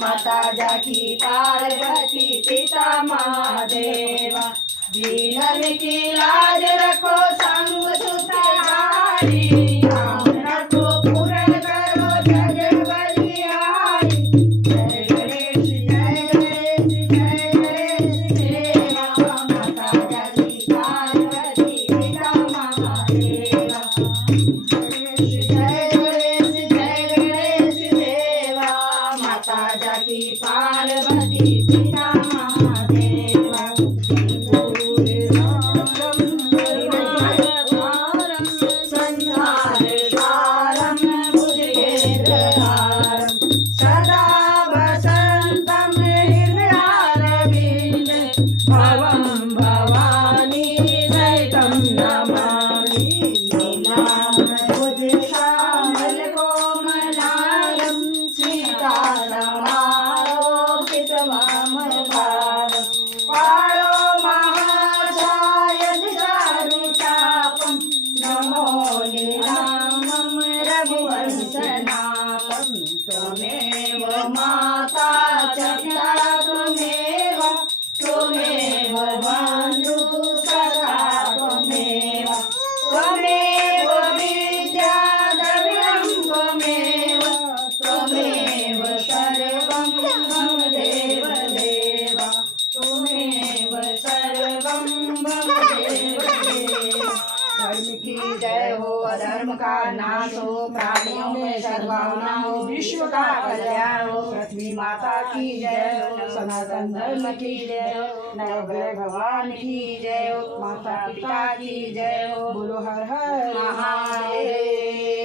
माता जाकी पार्वती पिता महादेवा जीवन की लाज रखो संग सुतारी रखो पूर्ण करो जग बलिहारी जय गणेश जय गणेश जय गणेश देवा माता जाकी पार्वती पिता महादेवा जाकी पार्वती पिता महादेवा संसार सारं भुजगेन्द्रहारं सदा वसन्तं हृदयारविन्द भवं भवानी सहितं नमामि नीलाम्बुजश्यामल कोमलायं पारो महासाय चारुचापं नमो निरामं रघुवंशनाथं त्वमेव माता च पिता त्वमेव बन्धु सखा त्वमेव विद्या द्रविणं त्वमेव सर्वं मम देव देवा त्वमेव सर्वं मम देव देवा। धर्म की जय हो अधर्म का नाश हो प्राणियों में सद्भावना हो विश्व का कल्याण हो पृथ्वी माता की जय हो सनातन धर्म की जय हो नवग्रह भगवान की जय हो माता पिता की जय हो बोलो हर हर महादेव।